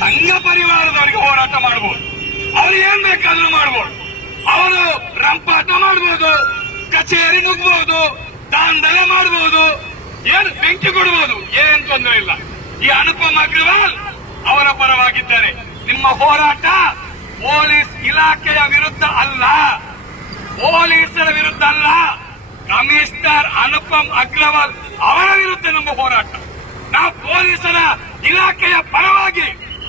ಸಂಘ ಪರಿವಾರದವರಿಗೆ ಹೋರಾಟ ಮಾಡಬಹುದು ಅವ್ರು ಏನ್ ಬೇಕಾದ್ರೂ ಮಾಡಬಹುದು ಅವರು ರಂಪಾಟ ಮಾಡಬಹುದು ಕಚೇರಿ ನುಗ್ಗಬಹುದು ದಾಂಧಲೆ ಮಾಡಬಹುದು ಏನು ಬೆಂಕಿ ಕೊಡಬಹುದು ಏನ್ ತೊಂದರೆ ಇಲ್ಲ. ಈ ಅನುಪಮ ಅಗ್ರವಾಲ್ ಅವರ ಪರವಾಗಿದ್ದಾರೆ. ನಿಮ್ಮ ಹೋರಾಟ ಪೊಲೀಸ್ ಇಲಾಖೆಯ ವಿರುದ್ಧ ಅಲ್ಲ. ಪೊಲೀಸರ ವಿರುದ್ಧ ಅಲ್ಲ. ಕಮಿಷನರ್ ಅನುಪಮ್ ಅಗ್ರವಾಲ್ ಅವರ ವಿರುದ್ಧ ನಮ್ಮ ಹೋರಾಟ. ನಾವು ಪೊಲೀಸರ ಇಲಾಖೆಯ ಪರವಾಗಿ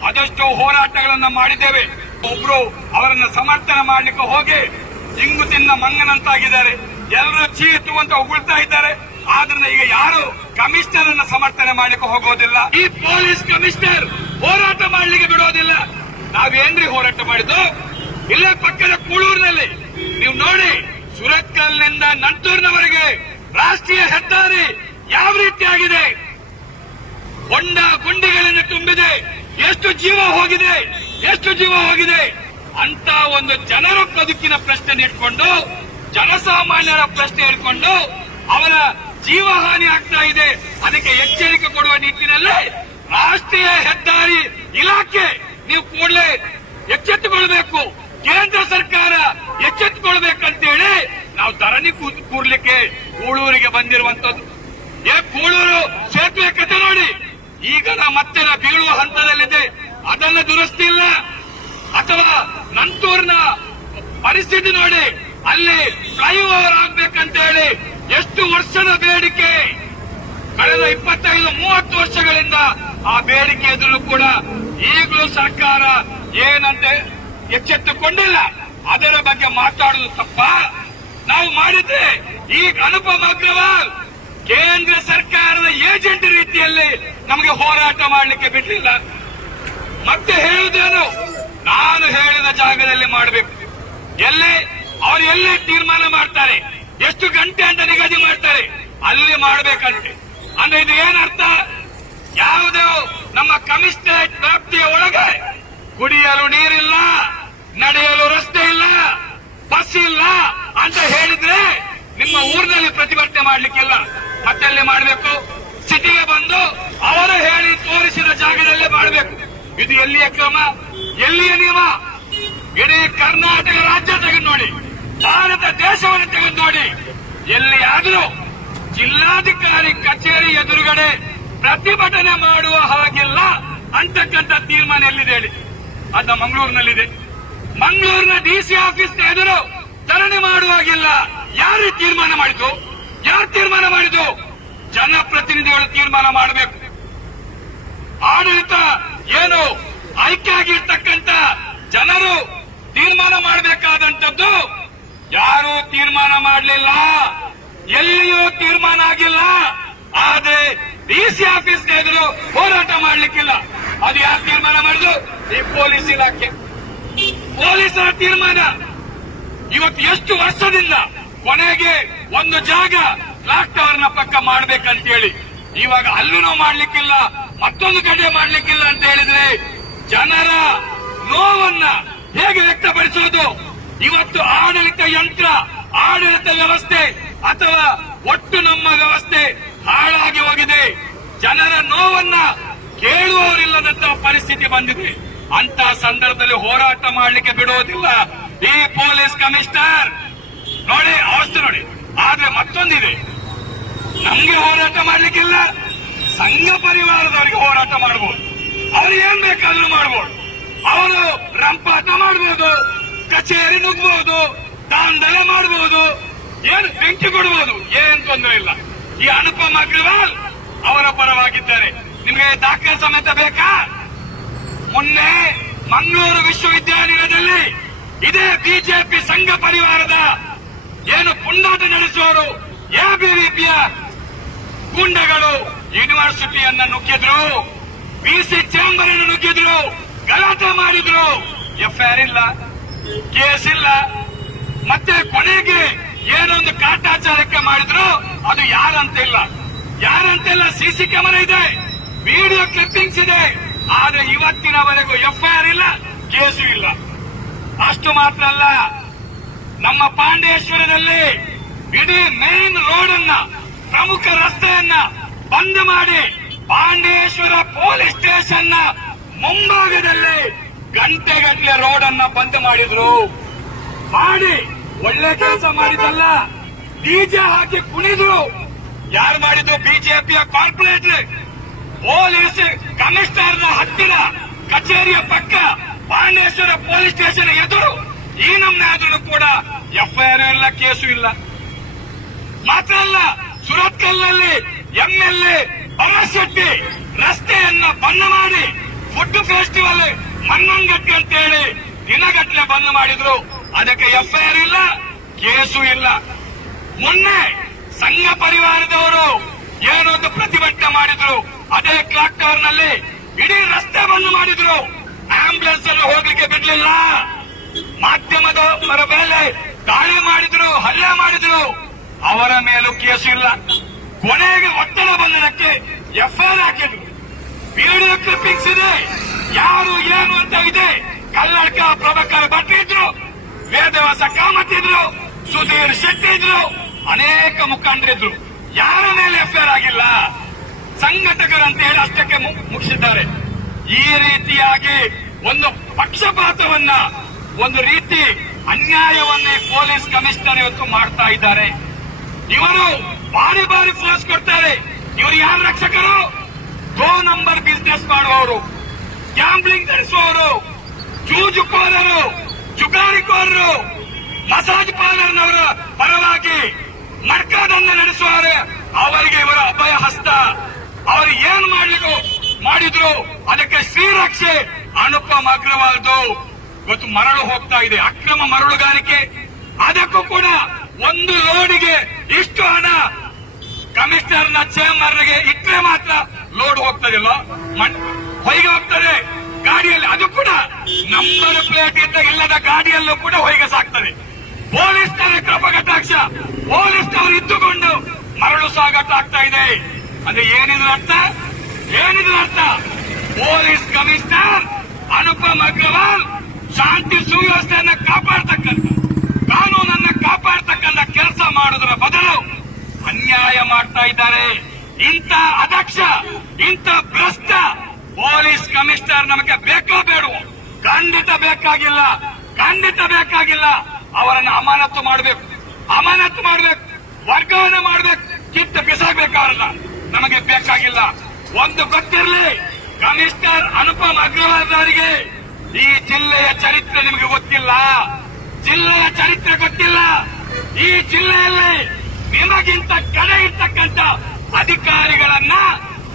ಅದೆಷ್ಟೋ ಹೋರಾಟಗಳನ್ನ ಮಾಡಿದ್ದೇವೆ. ಒಬ್ರು ಅವರನ್ನ ಸಮರ್ಥನೆ ಮಾಡಲಿಕ್ಕೆ ಹೋಗಿ ಇಂಗು ತಿನ್ನ ಮಂಗನಂತಾಗಿದ್ದಾರೆ. ಎಲ್ಲರೂ ಚೀತು ಅಂತ ಉಗುಳ್ತಾ ಇದ್ದಾರೆ. ಆದ್ರಿಂದ ಈಗ ಯಾರು ಕಮಿಷನರ್ ಅನ್ನ ಸಮರ್ಥನೆ ಮಾಡಲಿಕ್ಕೆ ಹೋಗೋದಿಲ್ಲ. ಈ ಪೊಲೀಸ್ ಕಮಿಷನರ್ ಹೋರಾಟ ಮಾಡ್ಲಿಕ್ಕೆ ಬಿಡೋದಿಲ್ಲ. ನಾವೇನ್ರಿ ಹೋರಾಟ ಮಾಡಿದ್ದು? ಇಲ್ಲೇ ಪಕ್ಕದ ಕೂಳೂರಿನಲ್ಲಿ. ನೀವು ನೋಡಿ, ಸುರತ್ಕಲ್ನಿಂದ ನಂತೂರಿನವರೆಗೆ ರಾಷ್ಟ್ರೀಯ ಹೆದ್ದಾರಿ ಯಾವ ರೀತಿಯಾಗಿದೆ? ಹೊಂಡ ಗುಂಡಿಗಳನ್ನು ತುಂಬಿದೆ. ಎಷ್ಟು ಜೀವ ಹೋಗಿದೆ, ಎಷ್ಟು ಜೀವ ಹೋಗಿದೆ? ಅಂತ ಒಂದು ಜನರ ಬದುಕಿನ ಪ್ರಶ್ನೆ ಇಟ್ಕೊಂಡು, ಜನಸಾಮಾನ್ಯರ ಪ್ರಶ್ನೆ ಇಟ್ಕೊಂಡು, ಅವರ ಜೀವ ಹಾನಿ ಆಗ್ತಾ ಇದೆ. ಅದಕ್ಕೆ ಎಚ್ಚರಿಕೆ ಕೊಡುವ ನಿಟ್ಟಿನಲ್ಲಿ ರಾಷ್ಟ್ರೀಯ ಹೆದ್ದಾರಿ ಇಲಾಖೆ ನೀವು ಕೂಡಲೇ ಎಚ್ಚೆತ್ತುಕೊಳ್ಬೇಕು. ಕೇಂದ್ರ ಸರ್ಕಾರ ಎಚ್ಚೆತ್ತುಕೊಳ್ಬೇಕಂತೇಳಿ ನಾವು ಧರಣಿ ಕೂರ್ಲಿಕ್ಕೆ ಕೂಳೂರಿಗೆ ಬಂದಿರುವಂತದ್ದು ಏ ಕೂಳೂರು ಸೇತುವೆ ಕಥೆ ನೋಡಿ ಈಗ ನಾ ಬೀಳುವ ಹಂತದಲ್ಲಿದೆ. ಅದನ್ನ ದುರಸ್ತಿ ಇಲ್ಲ ಅಥವಾ ನಂತೂರ್ನ ಪರಿಸ್ಥಿತಿ ನೋಡಿ. ಅಲ್ಲಿ ಫ್ಲೈಓವರ್ ಆಗ್ಬೇಕಂತ ಹೇಳಿ ಎಷ್ಟು ವರ್ಷದ ಬೇಡಿಕೆ? ಕಳೆದ ಇಪ್ಪತ್ತೈದು, ಮೂವತ್ತು ವರ್ಷಗಳಿಂದ ಆ ಬೇಡಿಕೆ ಎದುರು ಕೂಡ ಈಗಲೂ ಸರ್ಕಾರ ಏನಂತೆ ಎಚ್ಚೆತ್ತುಕೊಂಡಿಲ್ಲ. ಅದರ ಬಗ್ಗೆ ಮಾತಾಡುವುದು ತಪ್ಪ? ನಾವು ಮಾಡಿದ್ರೆ ಈಗ ಅನುಪಮ ಅಗ್ರವಾಲ್ ಕೇಂದ್ರ ಸರ್ಕಾರದ ಏಜೆಂಟ್ ರೀತಿಯಲ್ಲಿ ನಮಗೆ ಹೋರಾಟ ಮಾಡಲಿಕ್ಕೆ ಬಿಡಲಿಲ್ಲ. ಮತ್ತೆ ಹೇಳುದೇನು ನಾನು ಹೇಳಿದ ಜಾಗದಲ್ಲಿ ಮಾಡಬೇಕು. ಎಲ್ಲೇ? ಅವರು ಎಲ್ಲೇ ತೀರ್ಮಾನ ಮಾಡ್ತಾರೆ? ಎಷ್ಟು ಗಂಟೆ ಅಂತ ನಿಗದಿ ಮಾಡ್ತಾರೆ? ಅಲ್ಲಿ ಮಾಡಬೇಕಂತೆ. ಅಂದ್ರೆ ಇದು ಏನರ್ಥ ಯಾವುದೇ ನಮ್ಮ ಕಮಿಷನರೇಟ್ ವ್ಯಾಪ್ತಿಯ ಒಳಗೆ ಕುಡಿಯಲು ನೀರಿಲ್ಲ, ನಡೆಯಲು ರಸ್ತೆ ಇಲ್ಲ, ಬಸ್ ಇಲ್ಲ ಅಂತ ಹೇಳಿದ್ರೆ ನಿಮ್ಮ ಊರಿನಲ್ಲಿ ಪ್ರತಿಭಟನೆ ಮಾಡ್ಲಿಕ್ಕಿಲ್ಲ. ಮತ್ತೆ ಅಲ್ಲಿ ಮಾಡಬೇಕು? ಸಿಟಿಗೆ ಬಂದು ಅವರು ಹೇಳಿ ತೋರಿಸಿದ ಜಾಗದಲ್ಲೇ ಮಾಡಬೇಕು. ಇದು ಎಲ್ಲಿಯ ಕ್ರಮ? ಎಲ್ಲಿಯ ನಿಯಮ? ಇಡೀ ಕರ್ನಾಟಕ ರಾಜ್ಯ ತೆಗೆದು ನೋಡಿ. ಭಾರತ ದೇಶವನ್ನು ತೆಗೆದು ನೋಡಿ. ಎಲ್ಲಿಯಾದರೂ ಜಿಲ್ಲಾಧಿಕಾರಿ ಕಚೇರಿ ಎದುರುಗಡೆ ಪ್ರತಿಭಟನೆ ಮಾಡುವ ಹಾಗಿಲ್ಲ ಅಂತಕ್ಕಂಥ ತೀರ್ಮಾನ ಎಲ್ಲಿದೆ ಹೇಳಿ? ಅದ ಮಂಗಳೂರಿನಲ್ಲಿದೆ. ಮಂಗಳೂರಿನ ಡಿಸಿ ಆಫೀಸ್ ಎದುರು ಧರಣಿ ಮಾಡುವಾಗಿಲ್ಲ ಯಾರು ತೀರ್ಮಾನ ಮಾಡಿದ್ದು? ಯಾರು ತೀರ್ಮಾನ ಮಾಡಿದ್ದು? ಜನಪ್ರತಿನಿಧಿಗಳು ತೀರ್ಮಾನ ಮಾಡಬೇಕು. ಆಡಳಿತ ಏನು ಆಯ್ಕೆ ಆಗಿರ್ತಕ್ಕಂಥ ಜನರು ತೀರ್ಮಾನ ಮಾಡಬೇಕಾದಂಥದ್ದು ಯಾರು ತೀರ್ಮಾನ ಮಾಡಲಿಲ್ಲ. ಎಲ್ಲಿಯೂ ತೀರ್ಮಾನ ಆಗಿಲ್ಲ. ಆದ್ರೆ ಡಿಸಿ ಆಫೀಸ್ ಎದುರು ಹೋರಾಟ ಮಾಡ್ಲಿಕ್ಕಿಲ್ಲ. ಅದು ಯಾರು ತೀರ್ಮಾನ ಮಾಡಿದ್ರು ಈ ಪೊಲೀಸ್ ಇಲಾಖೆ. ಪೊಲೀಸರ ತೀರ್ಮಾನ. ಇವತ್ತು ಎಷ್ಟು ವರ್ಷದಿಂದ ಕೊನೆಗೆ ಒಂದು ಜಾಗ ಕ್ಲಾಕ್ ಟವರ್ನ ಪಕ್ಕ ಮಾಡ್ಬೇಕಂತೇಳಿ. ಇವಾಗ ಅಲ್ಲೂ ಮಾಡ್ಲಿಕ್ಕಿಲ್ಲ, ಮತ್ತೊಂದು ಕಡೆ ಮಾಡ್ಲಿಕ್ಕಿಲ್ಲ ಅಂತ ಹೇಳಿದ್ರೆ ಜನರ ನೋವನ್ನ ಹೇಗೆ ವ್ಯಕ್ತಪಡಿಸುವುದು? ಇವತ್ತು ಆಡಳಿತ ಯಂತ್ರ, ಆಡಳಿತ ವ್ಯವಸ್ಥೆ ಅಥವಾ ಒಟ್ಟು ನಮ್ಮ ವ್ಯವಸ್ಥೆ ಹಾಳಾಗಿ ಹೋಗಿದೆ. ಜನರ ನೋವನ್ನ ಕೇಳುವವರಿಲ್ಲದಂತಹ ಪರಿಸ್ಥಿತಿ ಬಂದಿದೆ. ಅಂತ ಸಂದರ್ಭದಲ್ಲಿ ಹೋರಾಟ ಮಾಡಲಿಕ್ಕೆ ಬಿಡುವುದಿಲ್ಲ. ಈ ಪೊಲೀಸ್ ಕಮಿಷನರ್ ನೋಡಿ, ಅವಸ್ಥೆ ನೋಡಿ. ಆದ್ರೆ ಮತ್ತೊಂದಿದೆ. ನಮ್ಗೆ ಹೋರಾಟ ಮಾಡ್ಲಿಕ್ಕಿಲ್ಲ. ಸಂಘ ಪರಿವಾರದವರಿಗೆ ಹೋರಾಟ ಮಾಡಬಹುದು ಅವ್ರು ಏನ್ ಬೇಕಾದ್ರೂ ಮಾಡಬಹುದು ಅವರು ರಂಪಾಟ ಮಾಡಬಹುದು ಕಚೇರಿ ನುಗ್ಬಹುದು ದಾಂಧಲೆ ಮಾಡಬಹುದು ಏನು ಬೆಂಕಿ ಕೊಡಬಹುದು ಏನ್ ತೊಂದರೆ ಇಲ್ಲ. ಈ ಅನುಪಮ ಅಗ್ರವಾಲ್ ಅವರ ಪರವಾಗಿದ್ದಾರೆ. ನಿಮಗೆ ದಾಖಲೆ ಸಮೇತ ಬೇಕಾ? ಮೊನ್ನೆ ಮಂಗಳೂರು ವಿಶ್ವವಿದ್ಯಾನಿಲಯದಲ್ಲಿ ಇದೇ ಬಿಜೆಪಿ ಸಂಘ ಪರಿವಾರದ ಏನು ಪುಂಡಾಟ ನಡೆಸುವರು? ಎಬಿವಿಪಿಯ ಗುಂಡಗಳು ಯೂನಿವರ್ಸಿಟಿಯನ್ನ ನುಗ್ಗಿದ್ರು ಬಿಸಿ ಚೇಂಬರ್ ಅನ್ನು ನುಗ್ಗಿದ್ರು, ಗಲಾಟೆ ಮಾಡಿದ್ರು. ಎಫ್ಐಆರ್ ಇಲ್ಲ ಕೇಸ್ ಇಲ್ಲ. ಮತ್ತೆ ಕೊನೆಗೆ ಏನೊಂದು ಕಾಟಾಚಾರಕ್ಕೆ ಮಾಡಿದ್ರು, ಅದು ಯಾರಂತಿಲ್ಲ. ಯಾರಂತಿಲ್ಲ ಸಿಸಿ ಕ್ಯಾಮೆರಾ ಇದೆ ವಿಡಿಯೋ ಕ್ಲಿಪ್ಪಿಂಗ್ಸ್ ಇದೆ, ಆದ್ರೆ ಇವತ್ತಿನವರೆಗೂ ಎಫ್ಐಆರ್ ಇಲ್ಲ ಕೇಸು ಇಲ್ಲ. ಅಷ್ಟು ಮಾತ್ರ ಅಲ್ಲ. ನಮ್ಮ ಪಾಂಡೇಶ್ವರದಲ್ಲಿ ಇಡೀ ಮೇನ್ ರೋಡ್ ಅನ್ನ ಪ್ರಮುಖ ರಸ್ತೆಯನ್ನ ಬಂದ್ ಮಾಡಿ ಪಾಂಡೇಶ್ವರ ಪೊಲೀಸ್ ಸ್ಟೇಷನ್ನ ಮುಂಭಾಗದಲ್ಲಿ ಗಂಟೆಗಟ್ಟಲೆ ರೋಡ್ ಅನ್ನ ಬಂದ್ ಮಾಡಿದ್ರು. ಮಾಡಿ ಒಳ್ಳೆ ಕೆಲಸ ಮಾಡಿದಲ್ಲ ಡಿಜೆ ಹಾಕಿ ಕುಣಿದ್ರು. ಯಾರು ಮಾಡಿದ್ರು ಬಿಜೆಪಿಯ ಕಾರ್ಪೊರೇಟರ್. ಪೊಲೀಸ್ ಕಮಿಷನರ್ನ ಹತ್ತಿರ ಕಚೇರಿಯ ಪಕ್ಕ ಪಾಂಡೇಶ್ವರ ಪೊಲೀಸ್ ಸ್ಟೇಷನ್ ಎದುರು ಈ ನಮ್ಮ ಕೂಡ ಎಫ್ಐಆರ್ ಇಲ್ಲ ಕೇಸು ಇಲ್ಲ. ಮಾತ್ರ ಅಲ್ಲ, ಸುರತ್ಕಲ್ನಲ್ಲಿ ಎಂಎಲ್ಎ ಭರತ್ ಶೆಟ್ಟಿ ರಸ್ತೆಯನ್ನ ಬಂದ್ ಮಾಡಿ ಫುಡ್ ಫೆಸ್ಟಿವಲ್ ಮನ್ನಂಗಟ್ಟಿ ಅಂತ ಹೇಳಿ ದಿನಗಟ್ಟಲೆ ಬಂದ್ ಮಾಡಿದ್ರು. ಅದಕ್ಕೆ ಎಫ್ಐಆರ್ ಇಲ್ಲ, ಕೇಸು ಇಲ್ಲ. ಮೊನ್ನೆ ಸಂಘ ಪರಿವಾರದವರು ಏನೊಂದು ಪ್ರತಿಭಟನೆ ಮಾಡಿದ್ರು. ಅದೇ ಕ್ಲಾಕ್ ಟವರ್ನಲ್ಲಿ ಇಡೀ ರಸ್ತೆ ಬಂದ್ ಮಾಡಿದ್ರು. ಆಂಬ್ಯುಲೆನ್ಸ್ ಅನ್ನು ಹೋಗ್ಲಿಕ್ಕೆ ಬಿಡ್ಲಿಲ್ಲ. ಮಾಧ್ಯಮದ ಮೇಲೆ ದಾಳಿ ಮಾಡಿದ್ರು, ಹಲ್ಲೆ ಮಾಡಿದ್ರು. ಅವರ ಮೇಲೂ ಕೇಸು ಇಲ್ಲ. ಕೊನೆಗೆ ಒತ್ತಡ ಬಂದದಕ್ಕೆ ಎಫ್ಐಆರ್ ಹಾಕಿದ್ರು. ವಿಡಿಯೋ ಕ್ಲಿಪ್ಪಿಂಗ್ಸ್ ಇದೆ. ಯಾರು ಏನು ಅಂತ ಇದೆ. ಕಲ್ಲಡ್ಕ ಪ್ರಭಾಕರ್ ಭಟ್ ಇದ್ರು ವೇದವಾಸ ಕಾಮತ್ ಇದ್ರು, ಸುಧೀರ್ ಶೆಟ್ಟಿ ಇದ್ರು, ಅನೇಕ ಮುಖಂಡರಿದ್ರು ಯಾರ ಮೇಲೆ ಎಫ್ಐಆರ್ ಆಗಿಲ್ಲ? ಸಂಘಟಕರು ಅಂತ ಹೇಳಿ ಅಷ್ಟಕ್ಕೆ ಮುಗಿಸಿದ್ದಾರೆ. ಈ ರೀತಿಯಾಗಿ ಒಂದು ಪಕ್ಷಪಾತವನ್ನ, ಒಂದು ರೀತಿ ಅನ್ಯಾಯವನ್ನೇ ಪೊಲೀಸ್ ಕಮಿಷನರ್ ಇವತ್ತು ಮಾಡ್ತಾ ಇದ್ದಾರೆ. ಇವರು ಬಾರಿ ಬಾರಿ ಫೋರ್ಸ್ ಕೊಡ್ತಾರೆ. ಇವರು ಯಾರು ರಕ್ಷಕರು? ದೋ ನಂಬರ್ ಬಿಸ್ನೆಸ್ ಮಾಡುವವರು. ಗ್ಯಾಂಬ್ಲಿಂಗ್ ನಡೆಸುವವರು. ಜೂಜುಕೋರರು, ಜುಗಾರಿಕೋರರು, ಮಸಾಜ್ ಪಾರ್ಲರ್ನವರ ಪರವಾಗಿ ಮರ್ಕದನ್ನ ನಡೆಸುವವರು. ಅವರಿಗೆ ಇವರ ಅಭಯ ಹಸ್ತ. ಅವರು ಏನ್ ಮಾಡಿದ್ರು? ಮಾಡಿದ್ರು. ಅದಕ್ಕೆ ಶ್ರೀರಕ್ಷೆ ಅನುಪಮ್ ಅಗ್ರವಾಲ್ದು. ಇವತ್ತು ಮರಳು ಹೋಗ್ತಾ ಇದೆ. ಅಕ್ರಮ ಮರಳುಗಾರಿಕೆ. ಅದಕ್ಕೂ ಕೂಡ ಒಂದು ಲೋಡಿಗೆ ಇಷ್ಟು ಹಣ ಕಮಿಷನರ್ನ ಚೇಂಬರ್ಗೆ ಇಟ್ಟರೆ ಮಾತ್ರ ಲೋಡ್ ಹೋಗ್ತದಿಲ್ಲ ಹೊಯ್ಗೆ ಹೋಗ್ತದೆ ಗಾಡಿಯಲ್ಲಿ. ಅದು ಕೂಡ ನಂಬರ್ ಪ್ಲೇಟ್ ಇದ್ದ ಇಲ್ಲದ ಗಾಡಿಯಲ್ಲೂ ಕೂಡ ಹೊಯ್ಗೆ ಸಾಕ್ತದೆ. ಪೊಲೀಸ್ನವರ ಕೃಪಕಟಾಕ್ಷ. ಪೊಲೀಸ್ನವರು ಇದ್ದುಕೊಂಡು ಮರಳು ಸಾಗಾಟ ಆಗ್ತಾ ಇದೆ. ಅಂದ್ರೆ ಏನಿದ್ರ ಅರ್ಥ? ಏನಿದ್ರ ಅರ್ಥ? ಪೊಲೀಸ್ ಕಮಿಷನರ್ ಅನುಪಮ್ ಅಗ್ರವಾಲ್ ಶಾಂತಿ ಸುವ್ಯವಸ್ಥೆಯನ್ನ ಕಾಪಾಡ್ತಕ್ಕಂಥ, ಕಾನೂನನ್ನ ಕಾಪಾಡ್ತಕ್ಕಂಥ ಕೆಲಸ ಮಾಡೋದ್ರ ಬದಲು ಅನ್ಯಾಯ ಮಾಡ್ತಾ ಇದ್ದಾರೆ. ಇಂಥ ಅದಕ್ಷ ಇಂಥ ಭ್ರಷ್ಟ ಪೊಲೀಸ್ ಕಮಿಷನರ್ ನಮಗೆ ಬೇಕೋ ಬೇಡೋ ಖಂಡಿತ ಬೇಕಾಗಿಲ್ಲ ಖಂಡಿತ ಬೇಕಾಗಿಲ್ಲ, ಅವರನ್ನು ಅಮಾನತು ಮಾಡಬೇಕು ಅಮಾನತು ಮಾಡಬೇಕು, ವರ್ಗಾವಣೆ ಮಾಡಬೇಕು, ಕಿತ್ತ ಬಿಸಾಕ್ಬೇಕು ನಮಗೆ ಬೇಕಾಗಿಲ್ಲ. ಒಂದು ಗೊತ್ತಿರಲಿ, ಕಮಿಷನರ್ ಅನುಪಮ್ ಅಗ್ರವಾಲ್ ಅವರಿಗೆ ಈ ಜಿಲ್ಲೆಯ ಚರಿತ್ರೆ ನಿಮಗೆ ಗೊತ್ತಿಲ್ಲ. ಜಿಲ್ಲೆಯ ಚರಿತ್ರೆ ಗೊತ್ತಿಲ್ಲ. ಈ ಜಿಲ್ಲೆಯಲ್ಲಿ ನಿಮಗಿಂತ ಕಡೆ ಇರ್ತಕ್ಕಂಥ ಅಧಿಕಾರಿಗಳನ್ನ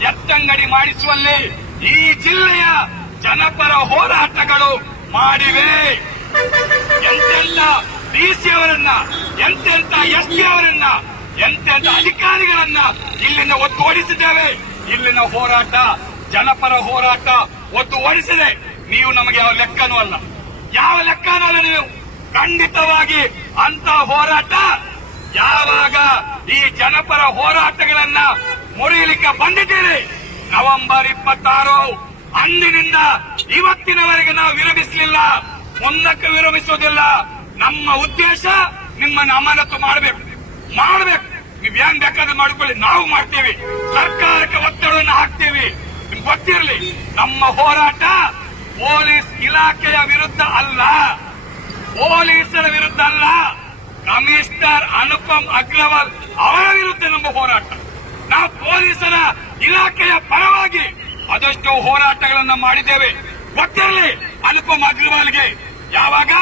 ಎತ್ತಂಗಡಿ ಮಾಡಿಸುವಲ್ಲಿ ಈ ಜಿಲ್ಲೆಯ ಜನಪರ ಹೋರಾಟಗಳು ಮಾಡಿವೆ. ಎಂತೆಲ್ಲ ಡಿಸಿ ಅವರನ್ನ ಎಂತೆಂತ ಎಸ್ ಪಿ ಅವರನ್ನ ಎಂತೆಂತ ಅಧಿಕಾರಿಗಳನ್ನ ಇಲ್ಲಿಂದ ಒತ್ತು ಓಡಿಸಿದ್ದೇವೆ ಇಲ್ಲಿನ ಹೋರಾಟ, ಜನಪರ ಹೋರಾಟ ಒತ್ತು ಓಡಿಸಿದೆ ನೀವು ನಮಗೆ ಯಾವ ಲೆಕ್ಕನೂ ಅಲ್ಲ. ಯಾವ ಲೆಕ್ಕನೂ ಅಲ್ಲ ನೀವು. ಖಂಡಿತವಾಗಿ ಅಂತ ಹೋರಾಟ ಯಾವಾಗ ಈ ಜನಪರ ಹೋರಾಟಗಳನ್ನ ಮುರಿಯಲಿಕ್ಕೆ ಬಂದಿದ್ದೀರಿ? ನವೆಂಬರ್ ಇಪ್ಪತ್ತಾರು, ಅಂದಿನಿಂದ ಇವತ್ತಿನವರೆಗೆ ನಾವು ವಿರಮಿಸಲಿಲ್ಲ ಮುಂದಕ್ಕೆ ವಿರಮಿಸುವುದಿಲ್ಲ ನಮ್ಮ ಉದ್ದೇಶ ನಿಮ್ಮನ್ನು ಅಮಾನತು ಮಾಡಬೇಕು. ಮಾಡಬೇಕು. ನೀವ್ ಏನ್ ಬೇಕಾದ್ರೆ ಮಾಡ್ಕೊಳ್ಳಿ. ನಾವು ಮಾಡ್ತೀವಿ. ಸರ್ಕಾರಕ್ಕೆ ಒತ್ತಡವನ್ನು ಹಾಕ್ತೀವಿ. ನಿಮ್ಗೆ ಗೊತ್ತಿರಲಿ, ನಮ್ಮ ಹೋರಾಟ ಪೊಲೀಸ್ ಇಲಾಖೆಯ ವಿರುದ್ಧ ಅಲ್ಲ. ಪೊಲೀಸರ ವಿರುದ್ಧ ಅಲ್ಲ. ಕಮಿಷನರ್ ಅನುಪಮ್ ಅಗ್ರವಾಲ್ ಅವರ ವಿರುದ್ಧ ನಮ್ಮ ಹೋರಾಟ. ನಾವು ಪೊಲೀಸರ ಇಲಾಖೆಯ ಪರವಾಗಿ ಅದಷ್ಟು ಹೋರಾಟಗಳನ್ನ ಮಾಡಿದ್ದೇವೆ. ಗೊತ್ತಿರಲಿ ಅನುಪಮ್ ಅಗ್ರವಾಲ್ಗೆ ಯಾವಾಗ?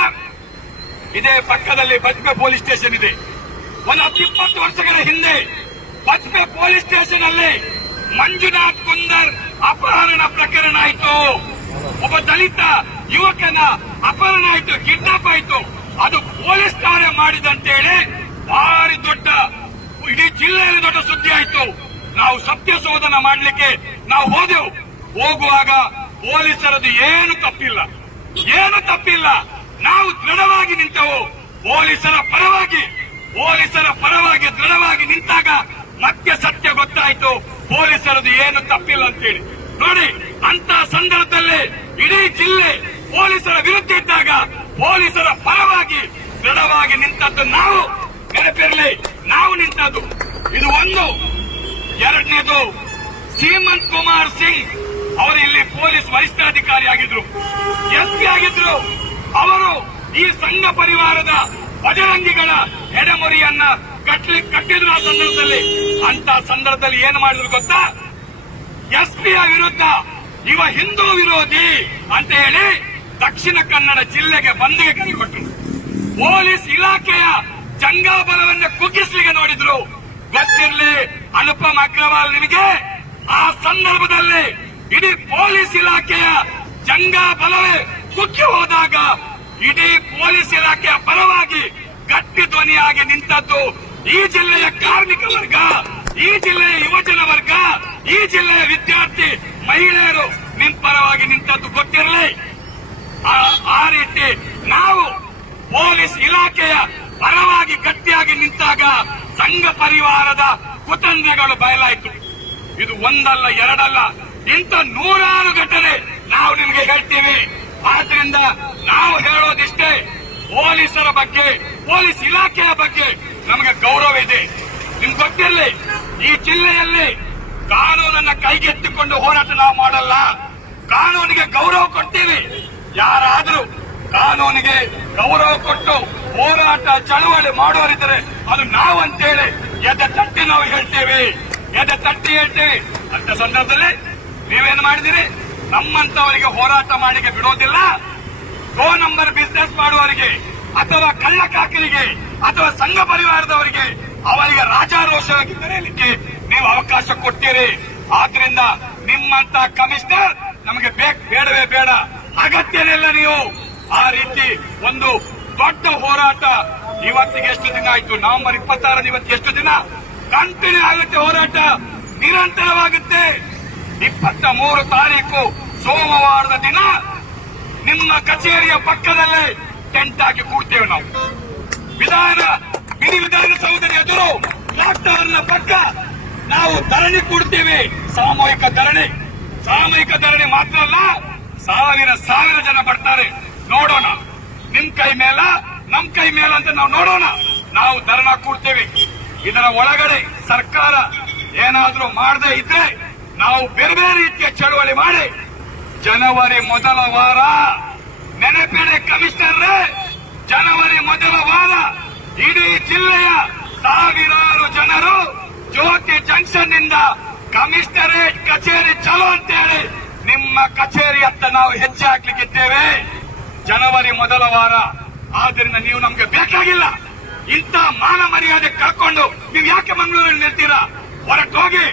ಇದೇ ಪಕ್ಕದಲ್ಲಿ ಬಜ್ಪೆ ಪೊಲೀಸ್ ಸ್ಟೇಷನ್ ಇದೆ. ಒಂದು ಹತ್ತು ಇಪ್ಪತ್ತು ವರ್ಷಗಳ ಹಿಂದೆ ಬಜ್ಪೆ ಪೊಲೀಸ್ ಸ್ಟೇಷನ್ ಅಲ್ಲಿ ಮಂಜುನಾಥ್ ಕುಂದರ್ ಅಪಹರಣ ಪ್ರಕರಣ ಆಯಿತು. ಒಬ್ಬ ದಲಿತ ಯುವಕನ ಅಪಹರಣ ಆಯಿತು, ಕಿಡ್ನಾಪ್ ಆಯಿತು. ಅದು ಪೊಲೀಸ್ ಠಾಣೆ ಮಾಡಿದಂತೇಳಿ ಭಾರಿ ದೊಡ್ಡ, ಇಡೀ ಜಿಲ್ಲೆಯಲ್ಲಿ ದೊಡ್ಡ ಸುದ್ದಿ ಆಯಿತು. ನಾವು ಸತ್ಯ ಶೋಧನ ಮಾಡಲಿಕ್ಕೆ ನಾವು ಹೋದೆವು. ಹೋಗುವಾಗ ಪೊಲೀಸರದು ಏನು ತಪ್ಪಿಲ್ಲ. ಏನು ತಪ್ಪಿಲ್ಲ. ನಾವು ದೃಢವಾಗಿ ನಿಂತೆವು. ಪೊಲೀಸರ ಪರವಾಗಿ ಪೊಲೀಸರ ಪರವಾಗಿ ದೃಢವಾಗಿ ನಿಂತಾಗ ಮತ್ತೆ ಸತ್ಯ ಗೊತ್ತಾಯ್ತು. ಪೊಲೀಸರದು ಏನು ತಪ್ಪಿಲ್ಲ ಅಂತೇಳಿ. ನೋಡಿ ಅಂತ ಸಂದರ್ಭದಲ್ಲಿ ಇಡೀ ಜಿಲ್ಲೆ ಪೊಲೀಸರ ವಿರುದ್ಧ ಇದ್ದಾಗ ಪೊಲೀಸರ ಪರವಾಗಿ ದೃಢವಾಗಿ ನಿಂತದ್ದು ನಾವು. ನೆನಪಿರಲಿ, ನಾವು ನಿಂತದ್ದು. ಇದು ಒಂದು. ಎರಡನೇದು, ಸೀಮಂತ್ ಕುಮಾರ್ ಸಿಂಗ್. ಅವರು ಇಲ್ಲಿ ಪೊಲೀಸ್ ವರಿಷ್ಠಾಧಿಕಾರಿ ಅಧಿಕಾರಿಯಾಗಿದ್ರು ಎಸ್ ಪಿ ಆಗಿದ್ರು. ಅವರು ಈ ಸಂಘ ಪರಿವಾರದ ಬಜರಂಗಿಗಳ ಎಡೆಮೊರಿಯನ್ನ ಕಟ್ಟಲಿ ಕಟ್ಟಿದ್ರು ಆ ಸಂದರ್ಭದಲ್ಲಿ. ಅಂತ ಸಂದರ್ಭದಲ್ಲಿ ಏನು ಮಾಡಿದ್ರು ಗೊತ್ತಾ? ಎಸ್ ಪಿಯ ವಿರುದ್ಧ ಇವ ಹಿಂದೂ ವಿರೋಧಿ ಅಂತ ಹೇಳಿ ದಕ್ಷಿಣ ಕನ್ನಡ ಜಿಲ್ಲೆಗೆ ಬಂದಿಗೆ ಕೈಗೊಟ್ಟರು ಪೊಲೀಸ್ ಇಲಾಖೆಯ ಜಂಗಾಬಲವನ್ನು ಕುಗ್ಗಿಸ್ಲಿಕ್ಕೆ ನೋಡಿದ್ರು. ಗೊತ್ತಿರಲಿ, ಅನುಪಮ್ ಅಗ್ರವಾಲ್ ನಿಮಗೆ ಆ ಸಂದರ್ಭದಲ್ಲಿ ಇಡೀ ಪೊಲೀಸ್ ಇಲಾಖೆಯ ಜಂಗಾಬಲವೇ ಕುಗ್ಗಿ ಹೋದಾಗ ಇಡೀ ಪೊಲೀಸ್ ಇಲಾಖೆಯ ಪರವಾಗಿ ಗಟ್ಟಿ ಧ್ವನಿಯಾಗಿ ನಿಂತದ್ದು ಈ ಜಿಲ್ಲೆಯ ಕಾರ್ಮಿಕ ವರ್ಗ, ಈ ಜಿಲ್ಲೆಯ ಯುವಜನ ವರ್ಗ, ಈ ಜಿಲ್ಲೆಯ ವಿದ್ಯಾರ್ಥಿ ಮಹಿಳೆಯರು ನಿಮ್ ಪರವಾಗಿ ನಿಂತದ್ದು ಗೊತ್ತಿರಲಿ. ಆ- ಆ ರೀತಿ ನಾವು ಪೊಲೀಸ್ ಇಲಾಖೆಯ ಪರವಾಗಿ ಗಟ್ಟಿಯಾಗಿ ನಿಂತಾಗ ಸಂಘ ಪರಿವಾರದ ಕುತಂತ್ರಗಳು ಬಯಲಾಯಿತು. ಇದು ಒಂದಲ್ಲ, ಎರಡಲ್ಲ, ಇಂಥ ನೂರಾರು ಘಟನೆ ನಾವು ನಿಮಗೆ ಹೇಳ್ತೀವಿ. ಆದ್ರಿಂದ ನಾವು ಹೇಳೋದಿಷ್ಟೇ, ಪೊಲೀಸರ ಬಗ್ಗೆ, ಪೊಲೀಸ್ ಇಲಾಖೆಯ ಬಗ್ಗೆ ನಮಗೆ ಗೌರವ ಇದೆ. ನಿಮ್ಗೆ ಗೊತ್ತಿರಲಿ, ಈ ಜಿಲ್ಲೆಯಲ್ಲಿ ಕಾನೂನನ್ನ ಕೈಗೆತ್ತಿಕೊಂಡು ಹೋರಾಟ ನಾವು ಮಾಡಲ್ಲ. ಕಾನೂನಿಗೆ ಗೌರವ ಕೊಡ್ತೀವಿ. ಯಾರಾದರೂ ಕಾನೂನಿಗೆ ಗೌರವ ಕೊಟ್ಟು ಹೋರಾಟ, ಚಳವಳಿ ಮಾಡೋರಿದ್ರೆ ಅದು ನಾವು ಅಂತೇಳಿ ಎದೆ ತಟ್ಟಿ ನಾವು ಹೇಳ್ತೇವೆ. ಎದೆ ತಟ್ಟಿ ಹೇಳ್ತೇವೆ. ಅಂತ ಸಂದರ್ಭದಲ್ಲಿ ನೀವೇನ್ ಮಾಡಿದಿರಿ? ನಮ್ಮಂತವರಿಗೆ ಹೋರಾಟ ಮಾಡಿಗೆ ಬಿಡೋದಿಲ್ಲ. ಗೋ ನಂಬರ್ ಬಿಸ್ನೆಸ್ ಮಾಡುವವರಿಗೆ ಅಥವಾ ಕಳ್ಳಕಾಕರಿಗೆ ಅಥವಾ ಸಂಘ ಪರಿವಾರದವರಿಗೆ ಅವರಿಗೆ ರಾಜಾರೋಷವಾಗಿ ಕರೆಯಲಿಕ್ಕೆ ನೀವು ಅವಕಾಶ ಕೊಟ್ಟಿರಿ ಆದ್ರಿಂದ ನಿಮ್ಮಂತ ಕಮಿಷನರ್ ನಮಗೆ ಬೇಡವೇ ಬೇಡ. ಅಗತ್ಯನಿಲ್ಲ ನೀವು ಆ ರೀತಿ ಒಂದು ದೊಡ್ಡ ಹೋರಾಟ ಇವತ್ತಿಗೆ ಎಷ್ಟು ದಿನ ಆಯ್ತು? ನವೆಂಬರ್ ಇಪ್ಪತ್ತಾರ ಇವತ್ತು ಎಷ್ಟು ದಿನ? ಕಂಟಿನ್ಯೂ ಆಗುತ್ತೆ ಹೋರಾಟ. ನಿರಂತರವಾಗುತ್ತೆ. ಇಪ್ಪತ್ತ ಮೂರು ತಾರೀಕು ಸೋಮವಾರದ ದಿನ ನಿಮ್ಮ ಕಚೇರಿಯ ಪಕ್ಕದಲ್ಲೇ ಟೆಂಟ್ ಹಾಕಿ ಕೂಡ್ತೇವೆ ನಾವು. ವಿಧಾನ ವಿಧಿ ವಿಧಾನಸೌಧದ ಎದುರು ಡಾಕ್ಟರ್ನ ಪಕ್ಕ ನಾವು ಧರಣಿ ಕೊಡ್ತೀವಿ. ಸಾಮೂಹಿಕ ಧರಣಿ. ಸಾಮೂಹಿಕ ಧರಣಿ ಮಾತ್ರ ಅಲ್ಲ, ಸಾವಿರ ಸಾವಿರ ಜನ ಬರ್ತಾರೆ. ನೋಡೋಣ. ನಿಮ್ ಕೈ ಮೇಲ, ನಮ್ ಕೈ ಮೇಲ ಅಂತ ನಾವು ನೋಡೋಣ. ನಾವು ಧರಣ ಕೊಡ್ತೀವಿ. ಇದರ ಒಳಗಡೆ ಸರ್ಕಾರ ಏನಾದ್ರೂ ಮಾಡದೇ ಇದ್ರೆ ನಾವು ಬೇರೆ ಬೇರೆ ರೀತಿಯ ಚಳವಳಿ ಮಾಡಿ. ಜನವರಿ ಮೊದಲ ವಾರ ನೆನಪಿಡಿ ಕಮಿಷನರ್. ಜನವರಿ ಮೊದಲ ವಾರ ಇಡೀ ಜಿಲ್ಲೆಯ ಸಾವಿರಾರು ಜನರು ಜ್ಯೋತಿ ಜಂಕ್ಷನ್ನಿಂದ ಕಮಿಷನರೇಟ್ ಕಚೇರಿ ಚಲೋ ಅಂತ ಹೇಳಿ ನಿಮ್ಮ ಕಚೇರಿ ಅಂತ ನಾವು ಹೆಜ್ಜೆ ಹಾಕ್ಲಿಕ್ಕಿದ್ದೇವೆ. ಜನವರಿ ಮೊದಲ ವಾರ. ಆದ್ರಿಂದ ನೀವು ನಮ್ಗೆ ಬೇಕಾಗಿಲ್ಲ. ಇಂಥ ಮಾನ ಮರ್ಯಾದೆ ಕಳ್ಕೊಂಡು ನೀವು ಯಾಕೆ ಮಂಗಳೂರಲ್ಲಿ ನಿಲ್ತೀರಾ? ಹೋಗಿ.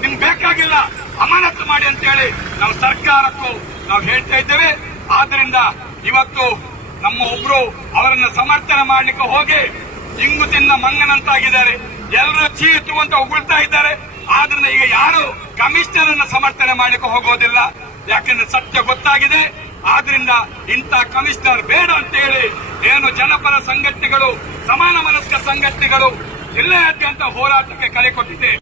ನಿಮ್ಗೆ ಬೇಕಾಗಿಲ್ಲ. ಅಮಾನತು ಮಾಡಿ ಅಂತ ಹೇಳಿ ನಾವು ಸರ್ಕಾರಕ್ಕೂ ನಾವು ಹೇಳ್ತಾ ಇದ್ದೇವೆ. ಆದ್ರಿಂದ ಇವತ್ತು ನಮ್ಮ ಒಬ್ರು ಅವರನ್ನ ಸಮರ್ಥನೆ ಮಾಡ್ಲಿಕ್ಕೆ ಹೋಗಿ ಇಂಗು ತಿನ್ನ ಮಂಗನಂತಾಗಿದ್ದಾರೆ. ಎಲ್ಲರೂ ಚೀತು ಅಂತ ಉಗುಳ್ತಾ ಇದ್ದಾರೆ. ಆದ್ರಿಂದ ಈಗ ಯಾರು ಕಮಿಷನರ್ ಅನ್ನ ಸಮರ್ಥನೆ ಮಾಡಲಿಕ್ಕೆ ಹೋಗೋದಿಲ್ಲ. ಯಾಕಂದ್ರೆ ಸತ್ಯ ಗೊತ್ತಾಗಿದೆ. ಆದ್ರಿಂದ ಇಂಥ ಕಮಿಷನರ್ ಬೇಡ ಅಂತ ಹೇಳಿ ಏನು ಜನಪರ ಸಂಘಟನೆಗಳು, ಸಮಾನ ಮನಸ್ಕ ಸಂಘಟನೆಗಳು ಜಿಲ್ಲೆಯಾದ್ಯಂತ ಹೋರಾಟಕ್ಕೆ ಕರೆ ಕೊಟ್ಟಿದೆ.